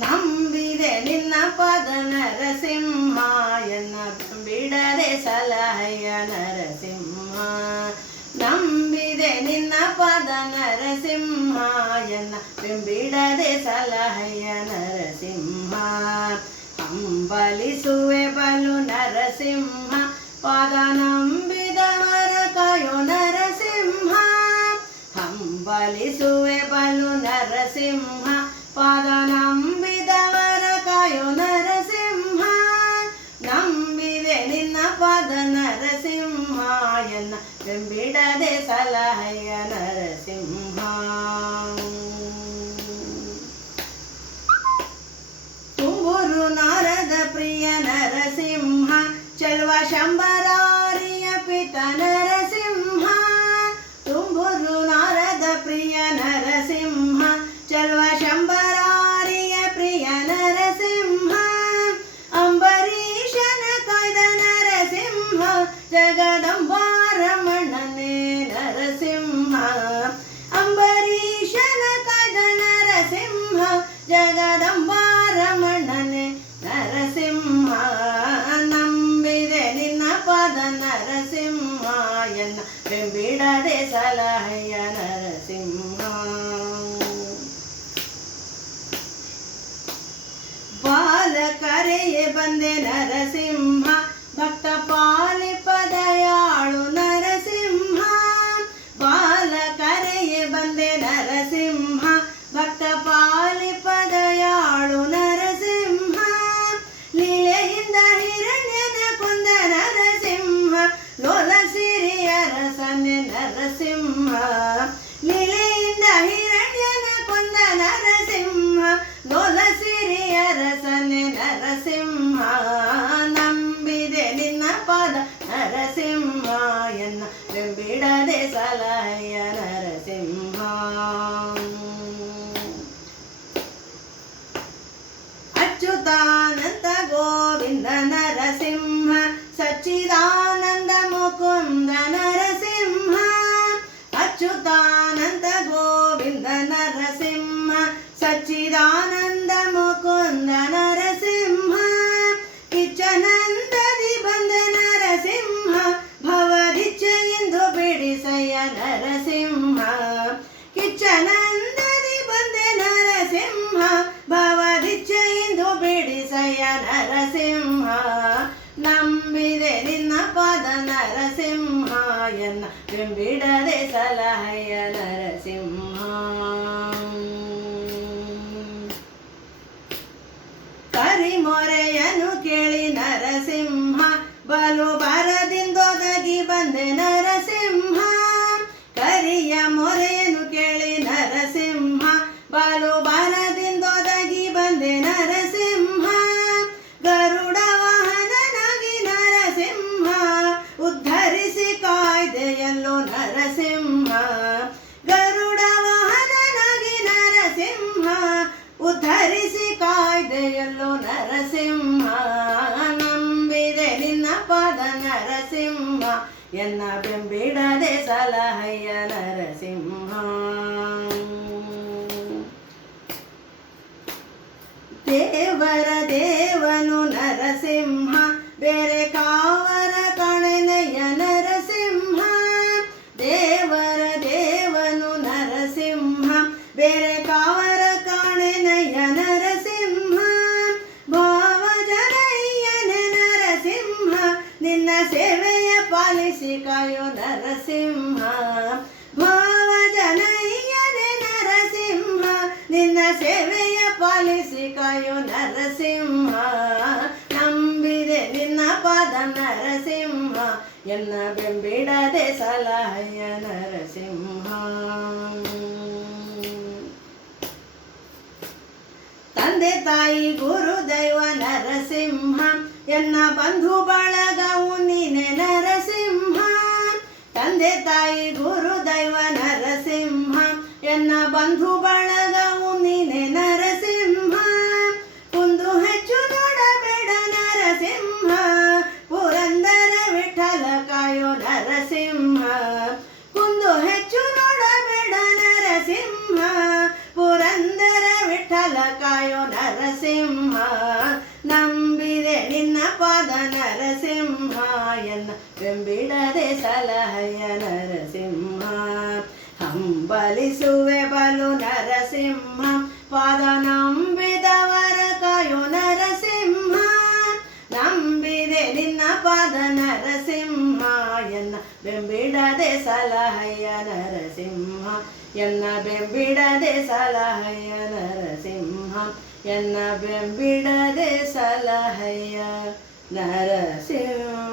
ನಂಬಿದೆ ನಿನ್ನ ಪದ ನರಸಿಂಹ ಎನ್ನ ಬಿಡದೆ ಸಲಹೆಯ ನರಸಿಂಹ. ನಂಬಿದೆ ನಿನ್ನ ಪದ ನರಸಿಂಹ ಎನ್ನ ಬಿಡದೆ ಸಲಹೆಯ ನರಸಿಂಹ. ಹಂಬಲಿಸುವೆ ಬಲು ನರಸಿಂಹ ಪದ ನಂಬಿದವರ ಕಾಯೋ ನರಸಿಂಹ. ಹಂಬಲಿಸುವೆ ಬಲು ನರಸಿಂಹ ಪದ ನಂಬಿದವರ ಕಾಯೋ ನರಸಿಂಹ. ನಂಬಿದೆ ನಿನ್ನ ಪದ ನರಸಿಂಹ ಎನ್ನ ಬಿಡದೆ ಸಲಹೆಯ ನರಸಿಂಹ. ತುಂಬೂರು ನಾರದ ಪ್ರಿಯ ನರಸಿಂಹ ಚಲುವ ಶಂಬರಾರಿಯ ಪಿತ ನರಸಿಂಹ. ತುಂಬೂರು ನಾರದ ಪ್ರಿಯ ನರಸಿಂಹ ಚಲುವ ಶಂಬರಾರಿಯ ಪ್ರಿಯ ನರಸಿಂಹ. ಅಂಬರೀಷನ ಕಾಯ್ದ ನರಸಿಂಹ ಜಗದಂಬಾರಮಣನೇ ನರಸಿಂಹ. ಅಂಬರೀಷನ ಕಾಯ್ದ ನರಸಿಂಹ ಜಗದಂಬಾರಮಣನೇ ನರಸಿಂಹ. ನಂಬಿದೆ ನಿನ್ನ ಪದ ನರಸಿಂಹ ಎನ್ನ ಬಿಡದೆ ಸಲಹೆಯ ನರಸಿಂಹ. ಬಾಲಕರೆಯೇ ಬಂದೆ ನರಸಿಂಹ ಭಕ್ತ ಪಾಲಿಪ ದಯಾಳು ನರಸಿಂಹ. ಬಾಲಕರೆಯೇ ಬಂದೆ ನರಸಿಂಹ ಭಕ್ತ ಪಾಲಿಪ ದಯಾಳು ನರಸಿಂಹ. ಲೀಲೆಯಿಂದ ಹಿರಣ್ಯನ ಕೊಂದ ನರಸಿಂಹ ಲೋಲ ಸಿರಿಯ ರಸನೆ ನರಸಿಂಹ. ಲೀಲೆಯಿಂದ ಹಿರಣ್ಯನ ಕೊಂದ ನರಸಿಂಹ ಲೋಲ ಸಿರಿಯ ರಸನೆ ನರಸಿಂಹ. ನಂಬಿದೆ ನಿನ್ನ ಪದ ನರಸಿಂಹ ಎನ್ನ ಬಿಡದೆ ಸಲಹೆಯ ನರಸಿಂಹ. ಅಚ್ಯುತಾನಂದ ಗೋವಿಂದ ನರಸಿಂಹ ಸಚ್ಚಿದಾನಂದ ಮುಕುಂದ ನರಸಿಂಹ. ಅಚ್ಯುತಾನಂದ ಗೋವಿಂದ ನರಸಿಂಹ ಸಚ್ಚಿದಾನಂದ ಮುಕುಂದ ನರಸಿಂಹ. ಕಿಚ್ಚನಂದದಿ ಬಂದ ನರಸಿಂಹ ಭವದಿಚ್ಛೆಯಿಂದ ಬಿಡಿಸಯ್ಯ ನರಸಿಂಹ. ಕಿಚ್ಚನಂದದಿ ಬಂದೆ ನರಸಿಂಹ ಭವದಿಚ್ಛೆಯಿಂದ ಬಿಡಿಸಯ್ಯ ನರಸಿಂಹ. ನಂಬಿದೆ ನಿನ್ನ ಪದ ನರಸಿಂಹ ಎನ್ನ ಬಿಡದೆ ಸಲಹೆಯ ನರಸಿಂಹ. ಕರಿಮೊರೆಯನು ಕೇಳಿ ನರಸಿಂಹ ಬಲು ಬರದಿಂದೊದಗಿ ಬಂದೆ ನರಸಿಂಹ. ಕರಿಯ ಮೊರೆಯನ್ನು ಕೇಳಿ ನರಸಿಂಹ ಬಲು ಬರದಿಂದೊದಗಿ ಬಂದೆ ನರಸಿಂಹ. ಗರುಡ ವಾಹನನಾಗಿ ನರಸಿಂಹ ಉದ್ಧರಿಸಿ ಕಾಯ್ದೆಯಲ್ಲೋ ನರಸಿಂಹ. ಗರುಡ ವಾಹನನಾಗಿ ನರಸಿಂಹ ಉದ್ಧರಿಸಿ ಕಾಯ್ದೆಯಲ್ಲೋ ನರಸಿಂಹ. ನಂಬಿದೆ ನಿನ್ನ ಪದ ನರಸಿಂಹ ಎನ್ನ ಬಿಡದೆ ಸಲಹೆಯ ನರಸಿಂಹ. ದೇವರ ದೇವನು ನರಸಿಂಹ ಬೇರೆ ಕಾವರ ಕಾಣೆನಯ್ಯ ನರಸಿಂಹ. ದೇವರ ದೇವನು ನರಸಿಂಹ ಬೇರೆ ಕಾವರ ಕಾಣೆನಯ್ಯ ನರಸಿಂಹ. ಭಾವಜನಯ್ಯನೆ ನರಸಿಂಹ ನಿನ್ನ ಸೇವೆಯ ಪಾಲಿಸಿ ಕಾಯೋ ನರಸಿಂಹ. ಭಾವಜನಯ್ಯನೆ ನರಸಿಂಹ ನಿನ್ನ ಸೇವೆಯ ಪಾಲಿಸಿ ಕಾಯೋ ನರಸಿಂಹ. ನಂಬಿದೆ ನಿನ್ನ ಪದ ನರಸಿಂಹ ಎನ್ನ ಬಿಡದೆ ಸಲಹೆಯ ನರಸಿಂಹ. ತಂದೆ ತಾಯಿ ಗುರು ದೈವ ನರಸಿಂಹ ಎನ್ನ ಬಂಧು ಬಳಗವು ನೀನೆ ನರಸಿಂಹ. ತಂದೆ ತಾಯಿ ಗುರು ದೈವ ನರಸಿಂಹ ಎನ್ನ ಬಂಧು ಬಳಗವು ನೀನೆ ನರಸಿಂಹ. ಕುಂದು ಹೆಚ್ಚು ನೋಡಬೇಡ ನರಸಿಂಹ ಪುರಂದರ ವಿಠಲ ಕಾಯೋ ನರಸಿಂಹ. ಕುಂದು ಹೆಚ್ಚು ನೋಡಬೇಡ ನರಸಿಂಹ ಪುರಂದರ ವಿಠಲ ಕಾಯೋ ನರಸಿಂಹ. ನರಸಿಂಹ ನಂಬಿದೆ ನಿನ್ನ ಪಾದ ನರಸಿಂಹ ಎನ್ನ ಬೆಂಬಿಡದೆ ಸಲಹೆಯ ನರಸಿಂಹ ಹಂಬಲಿಸುವೆ ಬಲು ನರಸಿಂಹ ಪಾದ ನಂಬಿದವರ ಕಾಯೋ ನರಸಿಂಹ ನಂಬಿದೆ ನಿನ್ನ ಪಾದ ನರಸಿಂಹ ಎನ್ನ ಬೆಂಬಿಡದೆ ಸಲಹೆಯ ನರಸಿಂಹ ಎನ್ನ ಬೆಂಬಿಡದೆ ಸಲಹೆಯ ನರಸಿಂಹ ಎನ್ನ ಬೆಂಬಿಡದೆ ಸಲಹೆಯ ನರಸಿಂಹ